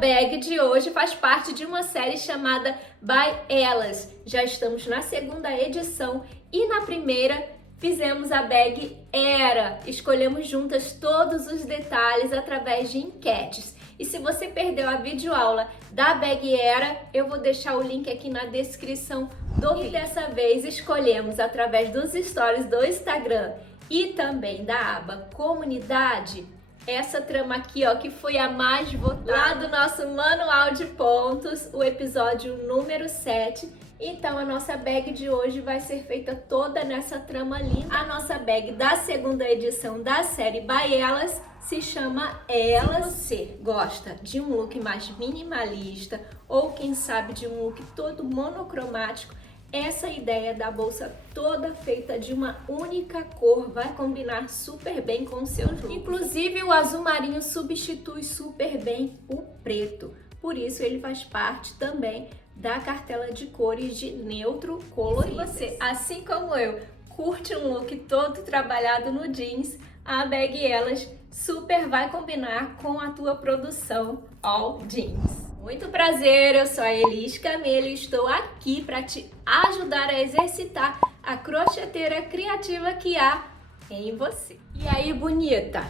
bag de hoje faz parte de uma série chamada By Elas. Já estamos na segunda edição e na primeira fizemos a bag Era. Escolhemos juntas todos os detalhes através de enquetes. E se você perdeu a videoaula da bag Era, eu vou deixar o link aqui na descrição do vídeo. E dessa vez escolhemos através dos stories do Instagram e também da aba Comunidade essa trama aqui, ó, que foi a mais votada lá do nosso manual de pontos, o episódio número 7. Então a nossa bag de hoje vai ser feita toda nessa trama linda. A nossa bag da segunda edição da série By Elas se chama Elas. Se você gosta de um look mais minimalista ou quem sabe de um look todo monocromático, essa ideia da bolsa toda feita de uma única cor vai combinar super bem com o seu look. Inclusive o azul marinho substitui super bem o preto, por isso ele faz parte também da cartela de cores de neutro colorido. Se você, assim como eu, curte um look todo trabalhado no jeans, a bag Elas super vai combinar com a tua produção all jeans. Muito prazer, eu sou a Elis Camelo e estou aqui para te ajudar a exercitar a crocheteira criativa que há em você. E aí, bonita?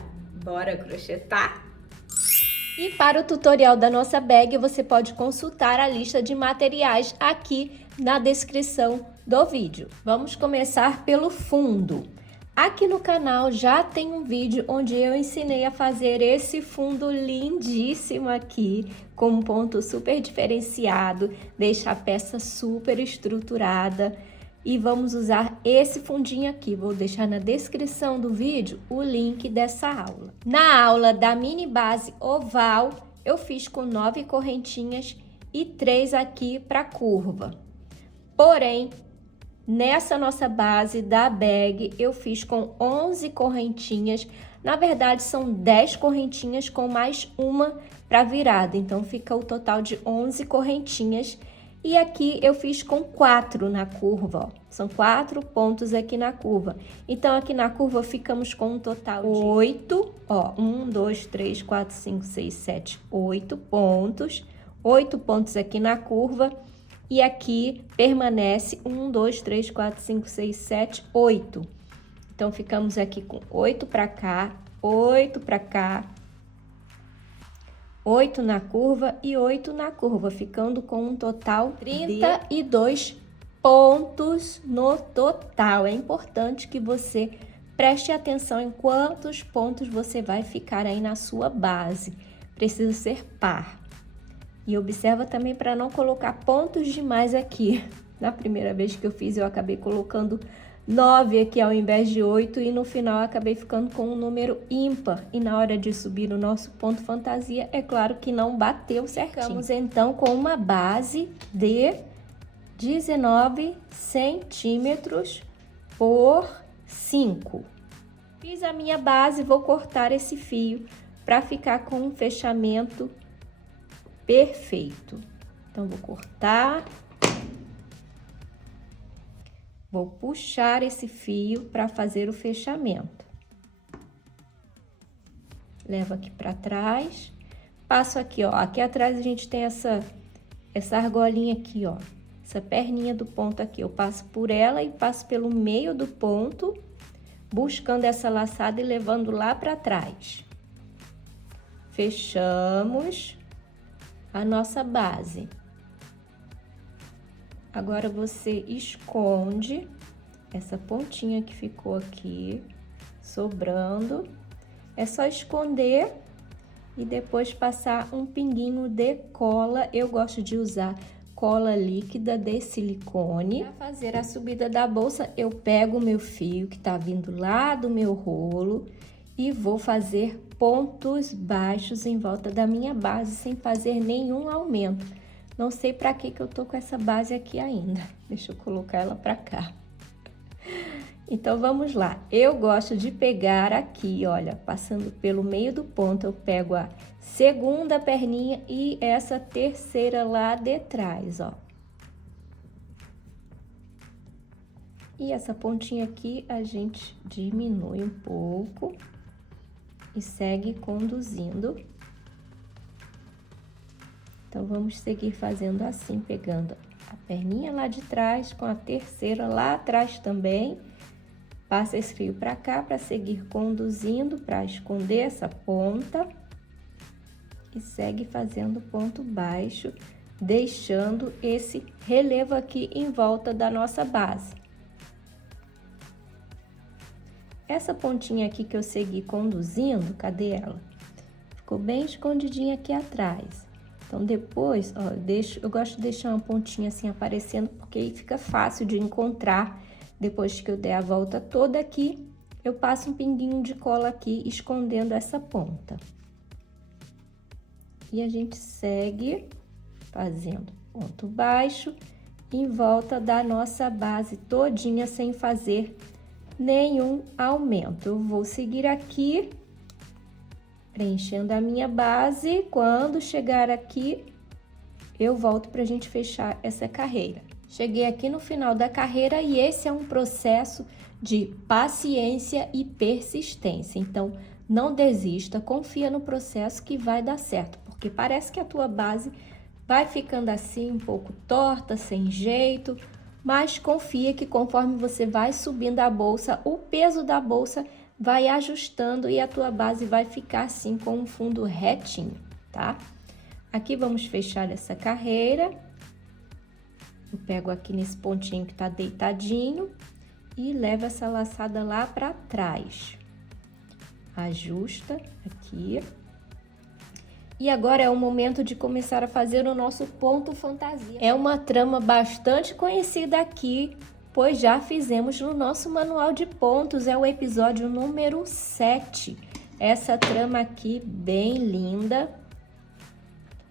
Bora crochetar? E para o tutorial da nossa bag, você pode consultar a lista de materiais aqui na descrição do vídeo. Vamos começar pelo fundo. Aqui no canal já tem um vídeo onde eu ensinei a fazer esse fundo lindíssimo aqui, com um ponto super diferenciado, deixa a peça super estruturada. E vamos usar esse fundinho aqui, vou deixar na descrição do vídeo o link dessa aula. Na aula da mini base oval, eu fiz com 9 correntinhas e 3 aqui para curva. Porém, nessa nossa base da bag, eu fiz com 11 correntinhas. Na verdade, são 10 correntinhas com mais uma para virada. Então, fica o total de 11 correntinhas. E aqui eu fiz com 4 na curva, ó. São 4 pontos aqui na curva. Então, aqui na curva ficamos com um total de 8, ó. 1, 2, 3, 4, 5, 6, 7, 8 pontos. 8 pontos aqui na curva. E aqui permanece 1, 2, 3, 4, 5, 6, 7, 8. Então, ficamos aqui com 8 para cá, 8 para cá, 8 na curva e 8 na curva, ficando com um total de 32 pontos no total. É importante que você preste atenção em quantos pontos você vai ficar aí na sua base. Precisa ser par. E observa também para não colocar pontos demais aqui. Na primeira vez que eu fiz, eu acabei colocando 9 aqui ao invés de 8 e no final eu acabei ficando com um número ímpar. E na hora de subir o nosso ponto fantasia, é claro que não bateu certinho. Ficamos então com uma base de 19 centímetros por 5. Fiz a minha base, vou cortar esse fio para ficar com um fechamento perfeito. Então, vou cortar. Vou puxar esse fio para fazer o fechamento. Levo aqui para trás. Passo aqui, ó. Aqui atrás a gente tem essa argolinha aqui, ó. Essa perninha do ponto aqui. Eu passo por ela e passo pelo meio do ponto, buscando essa laçada e levando lá para trás. Fechamos a nossa base. Agora você esconde essa pontinha que ficou aqui, sobrando. É só esconder e depois passar um pinguinho de cola. Eu gosto de usar cola líquida de silicone. Para fazer a subida da bolsa, eu pego o meu fio que tá vindo lá do meu rolo e vou fazer pontos baixos em volta da minha base, sem fazer nenhum aumento. Não sei para que eu tô com essa base aqui ainda. Deixa eu colocar ela para cá. Então, vamos lá. Eu gosto de pegar aqui, olha, passando pelo meio do ponto, eu pego a segunda perninha e essa terceira lá de trás, ó. E essa pontinha aqui a gente diminui um pouco e segue conduzindo Então, vamos seguir fazendo assim, pegando a perninha lá de trás com a terceira lá atrás também. Passa esse fio para cá para seguir conduzindo, para esconder essa ponta. E segue fazendo ponto baixo, deixando esse relevo aqui em volta da nossa base. Essa pontinha aqui que eu segui conduzindo, cadê ela? Ficou bem escondidinha aqui atrás. Então, depois, ó, eu gosto de deixar uma pontinha assim aparecendo, porque aí fica fácil de encontrar. Depois que eu der a volta toda aqui, eu passo um pinguinho de cola aqui, escondendo essa ponta. E a gente segue fazendo ponto baixo em volta da nossa base todinha, sem fazer nenhum aumento. Eu vou seguir aqui, preenchendo a minha base. Quando chegar aqui, eu volto para a gente fechar essa carreira. Cheguei aqui no final da carreira e esse é um processo de paciência e persistência. Então, não desista, confia no processo que vai dar certo, porque parece que a tua base vai ficando assim, um pouco torta, sem jeito, mas confia que conforme você vai subindo a bolsa, o peso da bolsa vai ajustando e a tua base vai ficar assim com um fundo retinho, tá? Aqui vamos fechar essa carreira. Eu pego aqui nesse pontinho que tá deitadinho e levo essa laçada lá para trás. Ajusta aqui. E agora é o momento de começar a fazer o nosso ponto fantasia. É uma trama bastante conhecida aqui, pois já fizemos no nosso manual de pontos, é o episódio número 7. Essa trama aqui bem linda.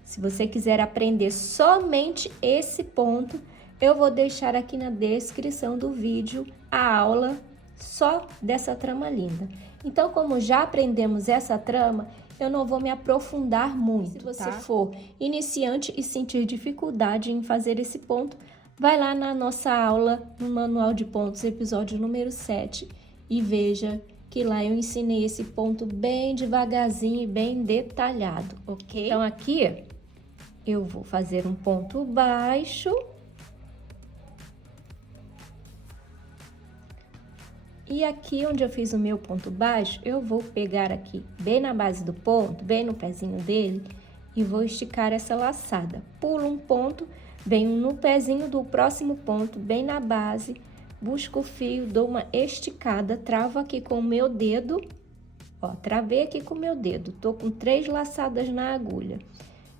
Se você quiser aprender somente esse ponto, eu vou deixar aqui na descrição do vídeo a aula só dessa trama linda. Então, como já aprendemos essa trama, eu não vou me aprofundar muito. Se você for iniciante e sentir dificuldade em fazer esse ponto, vai lá na nossa aula no Manual de Pontos, episódio número 7, e veja que lá eu ensinei esse ponto bem devagarzinho e bem detalhado, ok? Então, aqui eu vou fazer um ponto baixo. E aqui onde eu fiz o meu ponto baixo, eu vou pegar aqui bem na base do ponto, bem no pezinho dele, e vou esticar essa laçada. Pulo um ponto, venho no pezinho do próximo ponto, bem na base, busco o fio, dou uma esticada, travo aqui com o meu dedo, ó, travei aqui com o meu dedo, tô com 3 laçadas na agulha.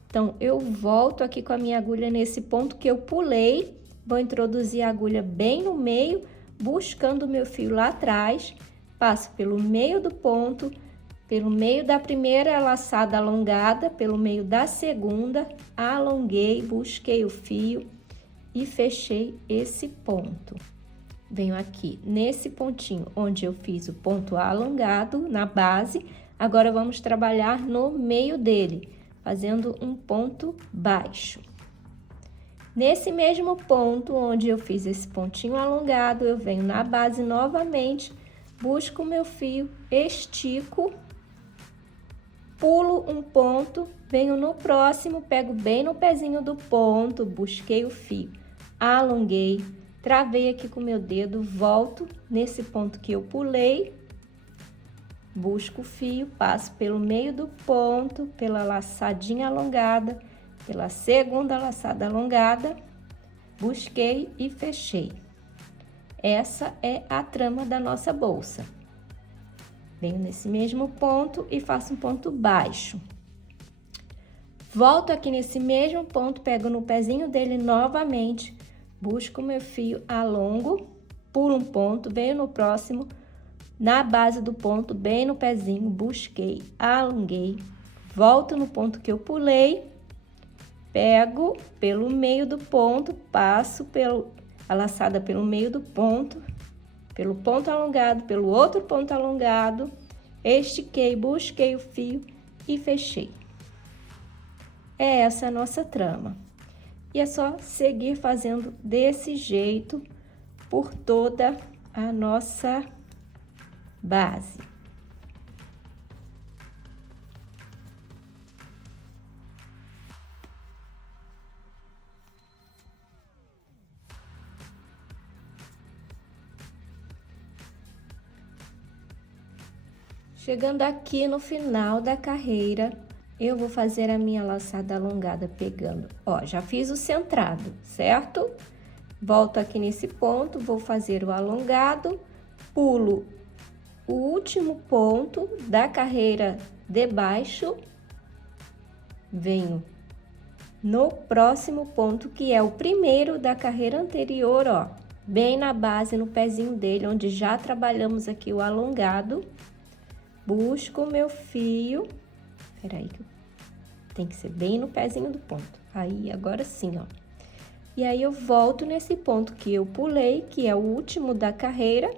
Então, eu volto aqui com a minha agulha nesse ponto que eu pulei, vou introduzir a agulha bem no meio, buscando o meu fio lá atrás, passo pelo meio do ponto, pelo meio da primeira laçada alongada, pelo meio da segunda, alonguei, busquei o fio e fechei esse ponto. Venho aqui nesse pontinho onde eu fiz o ponto alongado na base, agora vamos trabalhar no meio dele, fazendo um ponto baixo. Nesse mesmo ponto onde eu fiz esse pontinho alongado, eu venho na base novamente, busco o meu fio, estico, pulo um ponto, venho no próximo, pego bem no pezinho do ponto, busquei o fio, alonguei, travei aqui com o meu dedo, volto nesse ponto que eu pulei, busco o fio, passo pelo meio do ponto, pela laçadinha alongada, pela segunda laçada alongada, busquei e fechei. Essa é a trama da nossa bolsa. Venho nesse mesmo ponto e faço um ponto baixo. Volto aqui nesse mesmo ponto, pego no pezinho dele novamente, busco o meu fio, alongo, pulo um ponto, venho no próximo, na base do ponto, bem no pezinho, busquei, alonguei, volto no ponto que eu pulei, pego pelo meio do ponto, passo a laçada pelo meio do ponto, pelo ponto alongado, pelo outro ponto alongado, estiquei, busquei o fio e fechei. É essa a nossa trama. E é só seguir fazendo desse jeito por toda a nossa base. Chegando aqui no final da carreira, eu vou fazer a minha laçada alongada pegando, ó, já fiz o centrado, certo? Volto aqui nesse ponto, vou fazer o alongado, pulo o último ponto da carreira de baixo, venho no próximo ponto, que é o primeiro da carreira anterior, ó, bem na base, no pezinho dele, onde já trabalhamos aqui o alongado. Busco o meu fio, peraí, que tem que ser bem no pezinho do ponto. Aí, agora sim, ó. E aí, eu volto nesse ponto que eu pulei, que é o último da carreira.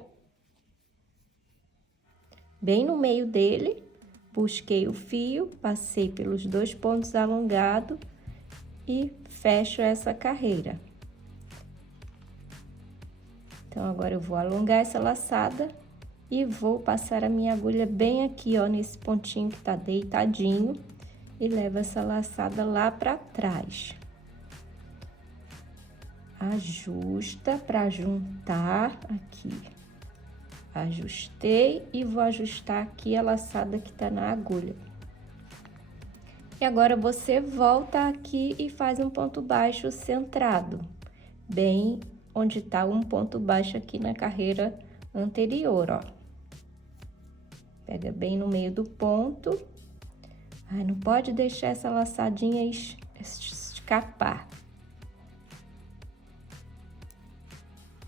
Bem no meio dele, busquei o fio, passei pelos 2 pontos alongados e fecho essa carreira. Então, agora eu vou alongar essa laçada e vou passar a minha agulha bem aqui, ó, nesse pontinho que tá deitadinho, e levo essa laçada lá pra trás. Ajusta pra juntar aqui. Ajustei e vou ajustar aqui a laçada que tá na agulha. E agora você volta aqui e faz um ponto baixo centrado, bem onde tá um ponto baixo aqui na carreira anterior, ó. Pega bem no meio do ponto. Ai, não pode deixar essa laçadinha escapar.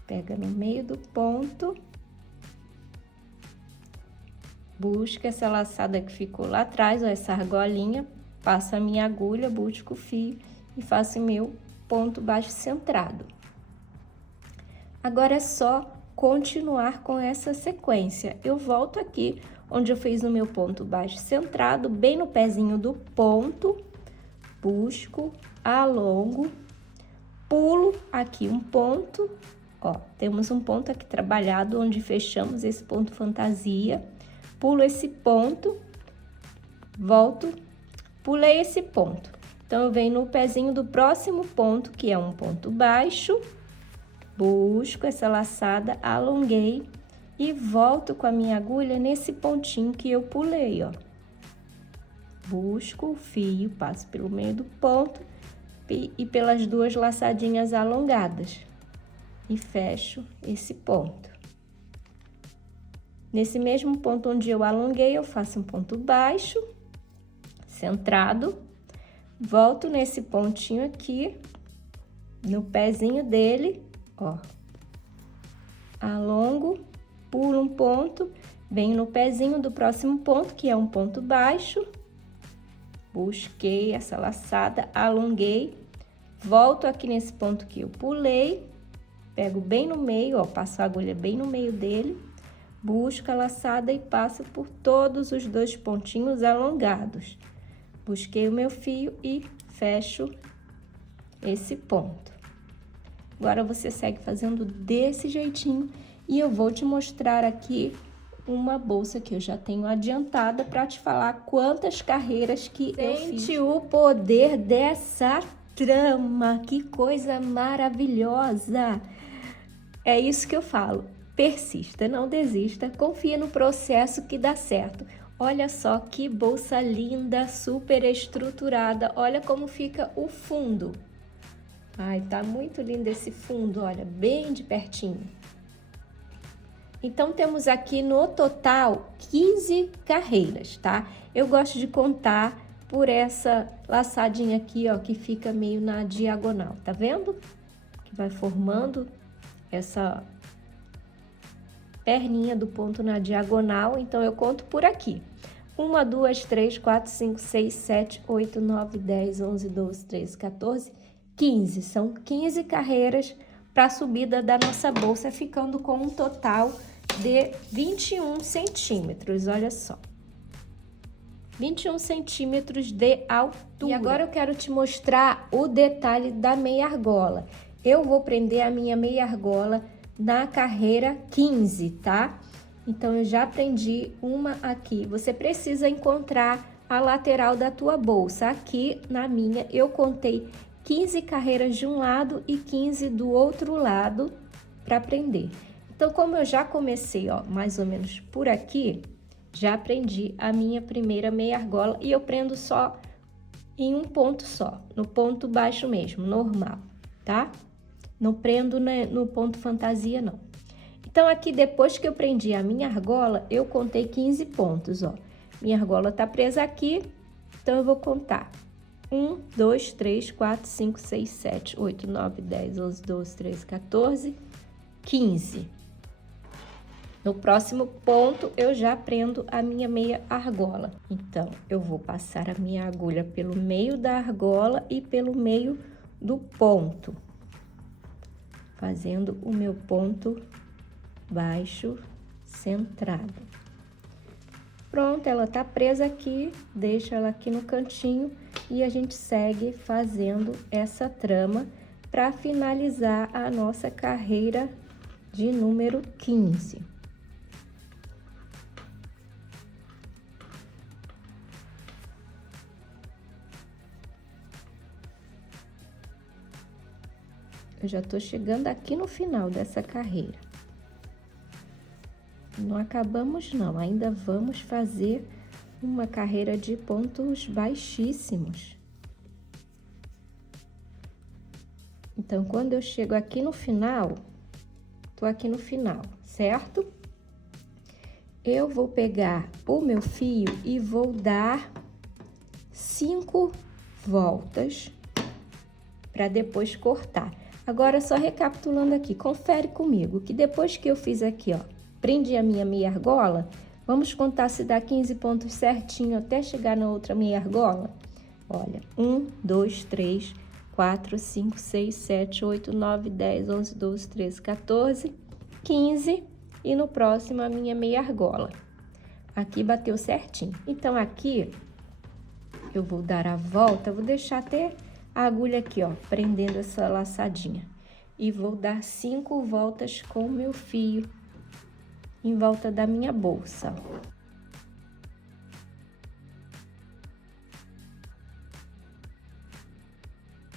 Pega no meio do ponto. Busca essa laçada que ficou lá atrás, ó, essa argolinha. Passo a minha agulha, busco o fio e faço o meu ponto baixo centrado. Agora é só continuar com essa sequência. Eu volto aqui onde eu fiz o meu ponto baixo centrado, bem no pezinho do ponto, busco, alongo, pulo aqui um ponto, ó, temos um ponto aqui trabalhado onde fechamos esse ponto fantasia, pulo esse ponto, volto, pulei esse ponto. Então, eu venho no pezinho do próximo ponto, que é um ponto baixo, busco essa laçada, alonguei e volto com a minha agulha nesse pontinho que eu pulei, ó. Busco o fio, passo pelo meio do ponto e pelas 2 laçadinhas alongadas e fecho esse ponto. Nesse mesmo ponto onde eu alonguei, eu faço um ponto baixo, centrado, volto nesse pontinho aqui, no pezinho dele, ó, alongo, pulo um ponto, venho no pezinho do próximo ponto, que é um ponto baixo, busquei essa laçada, alonguei, volto aqui nesse ponto que eu pulei, pego bem no meio, ó, passo a agulha bem no meio dele, busco a laçada e passo por todos os 2 pontinhos alongados. Busquei o meu fio e fecho esse ponto. Agora, você segue fazendo desse jeitinho e eu vou te mostrar aqui uma bolsa que eu já tenho adiantada para te falar quantas carreiras que eu fiz. Sente o poder dessa trama, que coisa maravilhosa! É isso que eu falo, persista, não desista, confia no processo que dá certo. Olha só que bolsa linda, super estruturada, olha como fica o fundo. Ai, tá muito lindo esse fundo, olha, bem de pertinho. Então, temos aqui no total 15 carreiras, tá? Eu gosto de contar por essa laçadinha aqui, ó, que fica meio na diagonal, tá vendo? Que vai formando essa perninha do ponto na diagonal, então eu conto por aqui. 1, 2, 3, 4, 5, 6, 7, 8, 9, 10, 11, 12, 13, 14, 15. São 15 carreiras para a subida da nossa bolsa, ficando com um total de 21 centímetros, olha só. 21 centímetros de altura. E agora eu quero te mostrar o detalhe da meia argola. Eu vou prender a minha meia argola na carreira 15, tá? Então, eu já prendi uma aqui. Você precisa encontrar a lateral da tua bolsa. Aqui, na minha, eu contei 15 carreiras de um lado e 15 do outro lado para prender. Então, como eu já comecei, ó, mais ou menos por aqui, já prendi a minha primeira meia argola e eu prendo só em um ponto só, no ponto baixo mesmo, normal, tá? Não prendo no ponto fantasia, não. Então, aqui, depois que eu prendi a minha argola, eu contei 15 pontos, ó. Minha argola tá presa aqui, então eu vou contar. 1, 2, 3, 4, 5, 6, 7, 8, 9, 10, 11, 12, 13, 14, 15. No próximo ponto, eu já prendo a minha meia argola. Então, eu vou passar a minha agulha pelo meio da argola e pelo meio do ponto, fazendo o meu ponto baixo centrado. Pronto, ela tá presa aqui, deixa ela aqui no cantinho e a gente segue fazendo essa trama para finalizar a nossa carreira de número 15. Eu já tô chegando aqui no final dessa carreira. Não acabamos não, ainda vamos fazer uma carreira de pontos baixíssimos. Então, quando eu chego aqui no final, tô aqui no final, certo? Eu vou pegar o meu fio e vou dar 5 voltas para depois cortar. Agora, só recapitulando aqui, confere comigo que depois que eu fiz aqui, ó, prendi a minha meia argola, vamos contar se dá 15 pontos certinho até chegar na outra meia argola? Olha, 1, 2, 3, 4, 5, 6, 7, 8, 9, 10, 11, 12, 13, 14, 15 e no próximo a minha meia argola. Aqui bateu certinho. Então, aqui eu vou dar a volta, vou deixar até a agulha aqui, ó, prendendo essa laçadinha. E vou dar 5 voltas com o meu fio em volta da minha bolsa.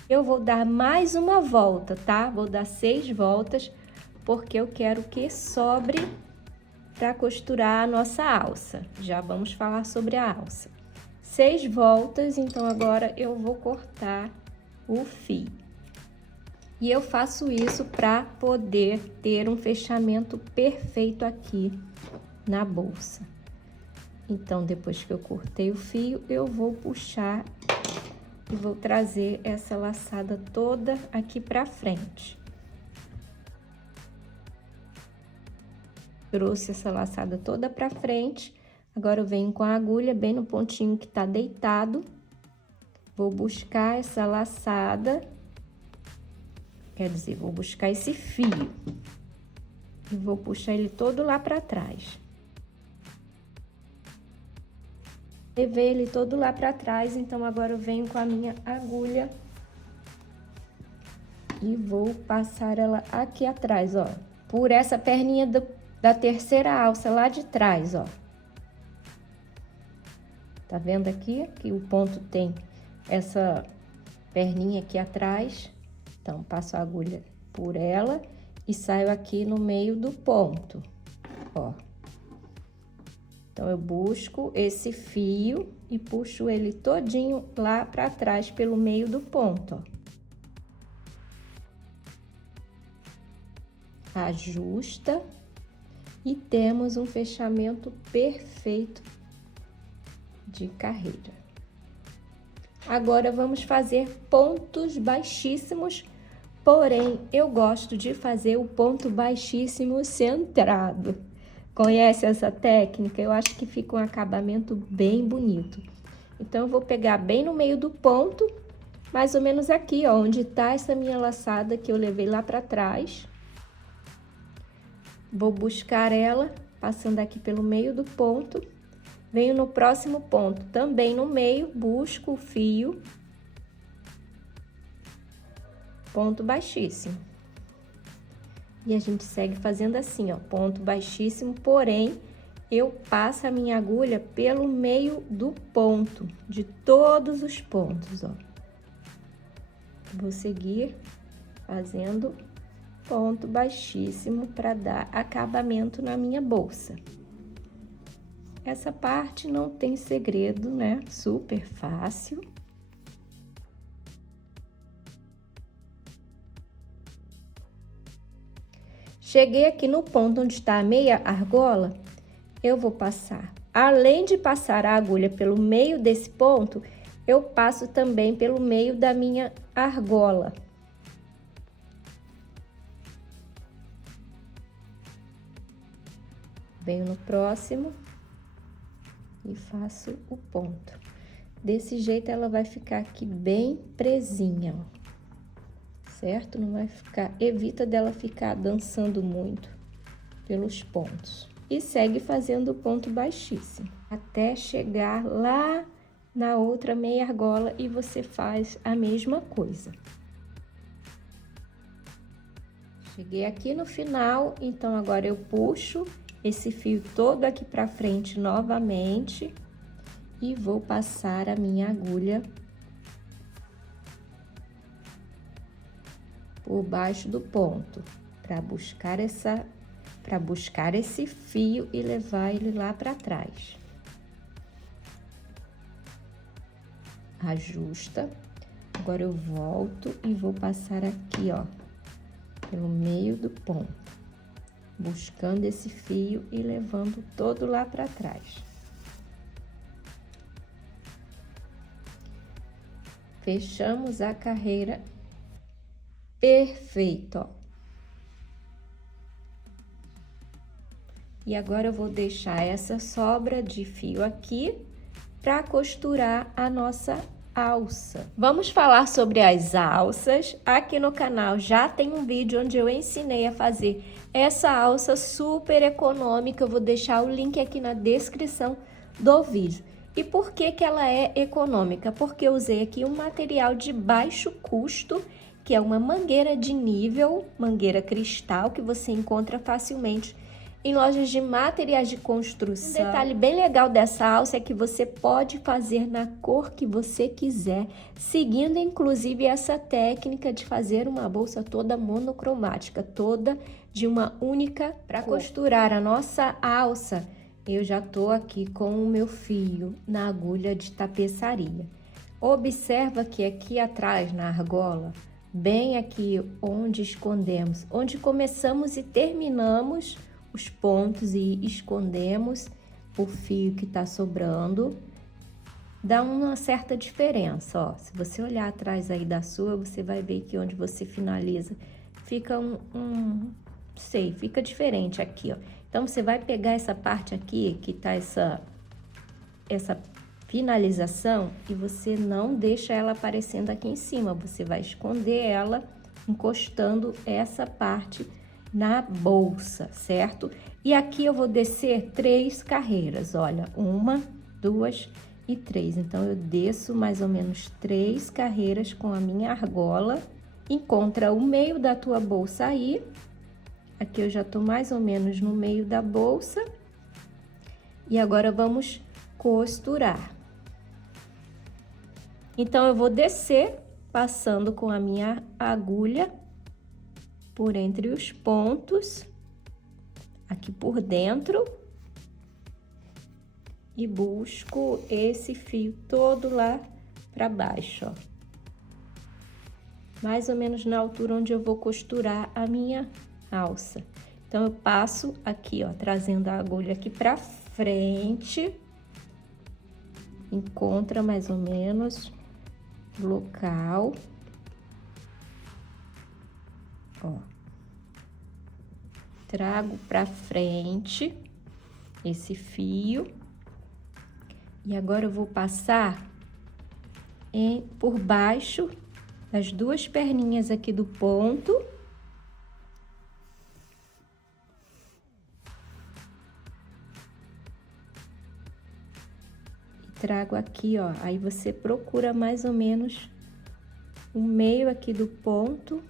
Eu vou dar mais uma volta, tá? Vou dar 6 voltas, porque eu quero que sobre para costurar a nossa alça. Já vamos falar sobre a alça. 6 voltas, então agora eu vou cortar o fio. E eu faço isso para poder ter um fechamento perfeito aqui na bolsa. Então, depois que eu cortei o fio, eu vou puxar e vou trazer essa laçada toda aqui para frente. Trouxe essa laçada toda para frente. Agora, eu venho com a agulha bem no pontinho que tá deitado. Vou buscar essa laçada. Quer dizer, vou buscar esse fio e vou puxar ele todo lá para trás. Levei ele todo lá para trás, então agora eu venho com a minha agulha e vou passar ela aqui atrás, ó, por essa perninha da terceira alça lá de trás, ó. Tá vendo aqui que o ponto tem essa perninha aqui atrás? Então, passo a agulha por ela e saio aqui no meio do ponto, ó. Então, eu busco esse fio e puxo ele todinho lá para trás pelo meio do ponto, ó. Ajusta e temos um fechamento perfeito de carreira. Agora, vamos fazer pontos baixíssimos. Porém, eu gosto de fazer o ponto baixíssimo centrado. Conhece essa técnica? Eu acho que fica um acabamento bem bonito. Então, eu vou pegar bem no meio do ponto, mais ou menos aqui, ó, onde tá essa minha laçada que eu levei lá para trás. Vou buscar ela, passando aqui pelo meio do ponto. Venho no próximo ponto, também no meio, busco o fio. Ponto baixíssimo. E a gente segue fazendo assim, ó, ponto baixíssimo, porém, eu passo a minha agulha pelo meio do ponto, de todos os pontos, ó. Vou seguir fazendo ponto baixíssimo para dar acabamento na minha bolsa. Essa parte não tem segredo, né? Super fácil. Cheguei aqui no ponto onde está a meia argola, eu vou passar. Além de passar a agulha pelo meio desse ponto, eu passo também pelo meio da minha argola. Venho no próximo e faço o ponto. Desse jeito ela vai ficar aqui bem presinha, ó. Certo? Não vai ficar, evita dela ficar dançando muito pelos pontos. E segue fazendo o ponto baixíssimo, até chegar lá na outra meia argola e você faz a mesma coisa. Cheguei aqui no final, então agora eu puxo esse fio todo aqui pra frente novamente e vou passar a minha agulha por baixo do ponto, para buscar esse fio e levar ele lá para trás. Ajusta. Agora eu volto e vou passar aqui, ó, pelo meio do ponto, buscando esse fio e levando todo lá para trás. Fechamos a carreira. Perfeito, ó. E agora eu vou deixar essa sobra de fio aqui para costurar a nossa alça. Vamos falar sobre as alças. Aqui no canal já tem um vídeo onde eu ensinei a fazer essa alça super econômica. Eu vou deixar o link aqui na descrição do vídeo. E por que que ela é econômica? Porque eu usei aqui um material de baixo custo, que é uma mangueira de nível, mangueira cristal, que você encontra facilmente em lojas de materiais de construção. Um detalhe bem legal dessa alça é que você pode fazer na cor que você quiser, seguindo inclusive essa técnica de fazer uma bolsa toda monocromática, toda de uma única cor. Para costurar a nossa alça, eu já tô aqui com o meu fio na agulha de tapeçaria. Observa que aqui atrás na argola, bem aqui onde escondemos, onde começamos e terminamos os pontos e escondemos o fio que tá sobrando, dá uma certa diferença, ó. Se você olhar atrás aí da sua, você vai ver que onde você finaliza fica fica diferente aqui, ó. Então, você vai pegar essa parte aqui, que tá essa finalização, e você não deixa ela aparecendo aqui em cima, você vai esconder ela encostando essa parte na bolsa, certo? E aqui eu vou descer 3 carreiras, olha, 1, 2 e 3. Então, eu desço mais ou menos 3 carreiras com a minha argola. Encontra o meio da tua bolsa aí. Aqui eu já tô mais ou menos no meio da bolsa. E agora vamos costurar. Então, eu vou descer, passando com a minha agulha por entre os pontos, aqui por dentro, e busco esse fio todo lá para baixo, ó. Mais ou menos na altura onde eu vou costurar a minha alça. Então, eu passo aqui, ó, trazendo a agulha aqui para frente, encontra mais ou menos o local. Ó, trago pra frente esse fio e agora eu vou passar por baixo das 2 perninhas aqui do ponto. E trago aqui, ó, aí você procura mais ou menos o meio aqui do ponto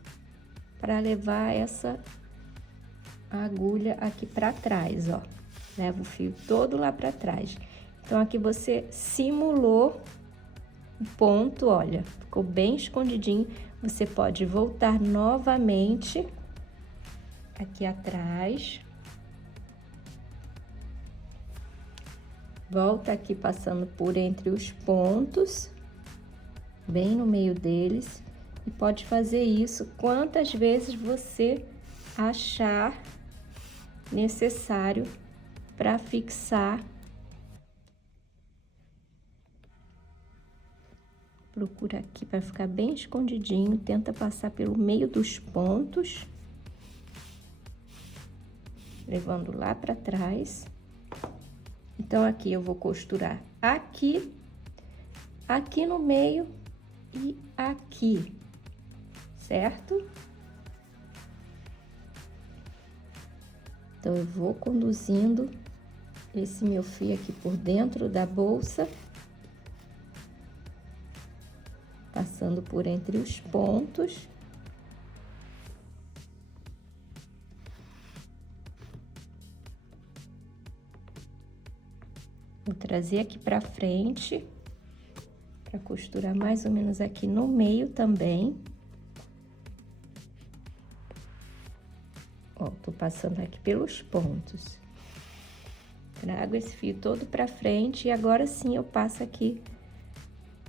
para levar essa agulha aqui para trás, ó. Leva o fio todo lá para trás. Então, aqui você simulou o ponto, olha, ficou bem escondidinho. Você pode voltar novamente aqui atrás. Volta aqui passando por entre os pontos, bem no meio deles. E pode fazer isso quantas vezes você achar necessário para fixar. Procura aqui para ficar bem escondidinho, tenta passar pelo meio dos pontos, levando lá para trás. Então, aqui eu vou costurar aqui, aqui no meio e aqui, certo? Então, eu vou conduzindo esse meu fio aqui por dentro da bolsa, passando por entre os pontos. Vou trazer aqui pra frente, pra costurar mais ou menos aqui no meio também. Ó, tô passando aqui pelos pontos. Trago esse fio todo pra frente e agora sim eu passo aqui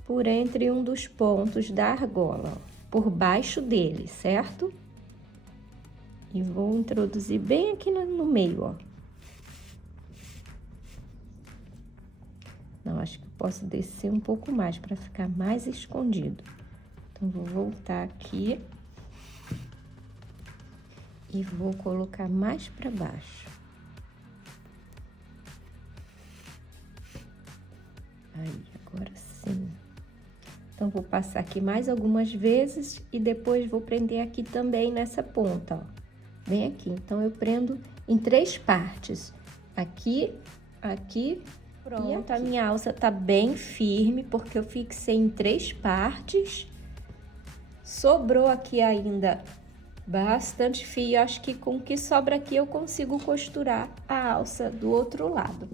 por entre um dos pontos da argola, ó, por baixo dele, certo? E vou introduzir bem aqui no meio, ó. Não, acho que eu posso descer um pouco mais para ficar mais escondido. Então, vou voltar aqui e vou colocar mais para baixo. Aí, agora sim. Então, vou passar aqui mais algumas vezes e depois vou prender aqui também nessa ponta, ó. Bem aqui. Então, eu prendo em 3 partes. Aqui, aqui. Pronto, a minha alça tá bem firme, porque eu fixei em 3 partes. Sobrou aqui ainda bastante fio. Acho que com o que sobra aqui eu consigo costurar a alça do outro lado.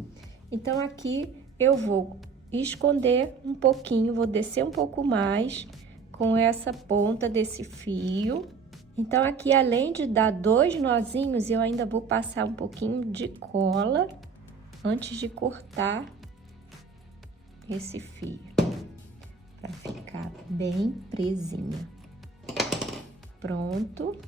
Então, aqui eu vou esconder um pouquinho, vou descer um pouco mais com essa ponta desse fio. Então, aqui, além de dar 2 nozinhos, eu ainda vou passar um pouquinho de cola antes de cortar esse fio, para ficar bem presinha. Pronto.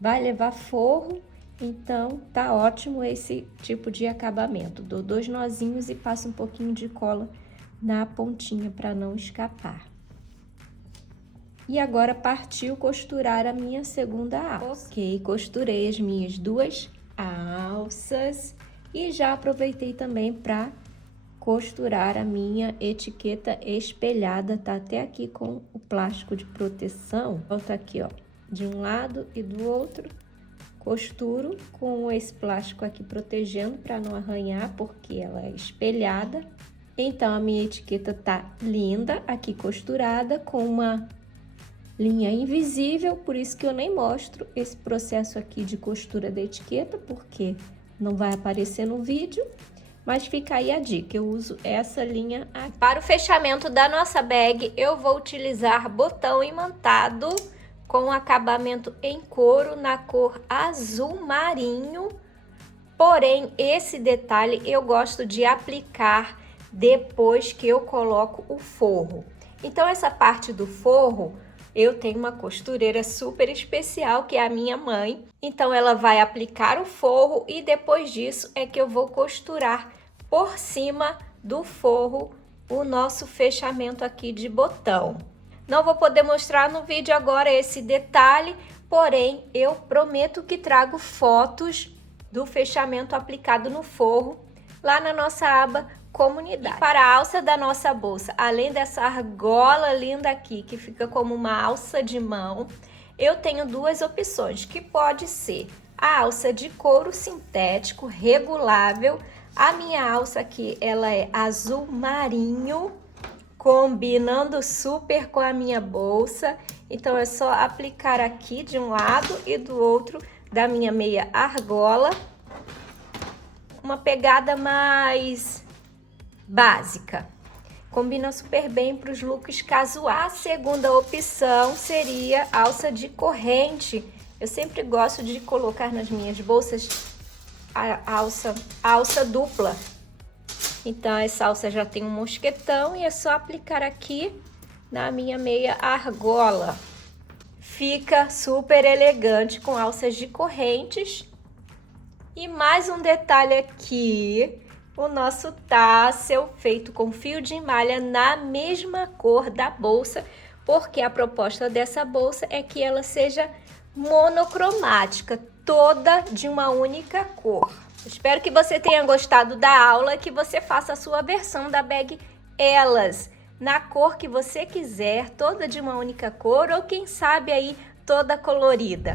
Vai levar forro, então tá ótimo esse tipo de acabamento. Dou 2 nozinhos e passo um pouquinho de cola na pontinha para não escapar. E agora partiu costurar a minha segunda alça. Ok, costurei as minhas 2 alças. E já aproveitei também para costurar a minha etiqueta espelhada, tá até aqui com o plástico de proteção. Volto aqui, ó, de um lado e do outro, costuro com esse plástico aqui protegendo para não arranhar, porque ela é espelhada. Então, a minha etiqueta tá linda, aqui costurada, com uma linha invisível, por isso que eu nem mostro esse processo aqui de costura da etiqueta, porque não vai aparecer no vídeo, mas fica aí a dica, eu uso essa linha aqui. Para o fechamento da nossa bag, eu vou utilizar botão imantado com acabamento em couro na cor azul marinho, porém, esse detalhe eu gosto de aplicar depois que eu coloco o forro. Então, essa parte do forro, eu tenho uma costureira super especial, que é a minha mãe. Então, ela vai aplicar o forro e depois disso é que eu vou costurar por cima do forro o nosso fechamento aqui de botão. Não vou poder mostrar no vídeo agora esse detalhe, porém, eu prometo que trago fotos do fechamento aplicado no forro lá na nossa aba comunidade. E para a alça da nossa bolsa, além dessa argola linda aqui, que fica como uma alça de mão, eu tenho 2 opções, que pode ser a alça de couro sintético regulável. A minha alça aqui, ela é azul marinho, combinando super com a minha bolsa. Então, é só aplicar aqui de um lado e do outro da minha meia argola. Uma pegada mais básica. Combina super bem para os looks casuais. A segunda opção seria alça de corrente. Eu sempre gosto de colocar nas minhas bolsas a alça dupla. Então, essa alça já tem um mosquetão e é só aplicar aqui na minha meia argola. Fica super elegante com alças de correntes. E mais um detalhe aqui, o nosso tassel feito com fio de malha na mesma cor da bolsa, porque a proposta dessa bolsa é que ela seja monocromática, toda de uma única cor. Espero que você tenha gostado da aula, que você faça a sua versão da bag Elas, na cor que você quiser, toda de uma única cor ou quem sabe aí toda colorida.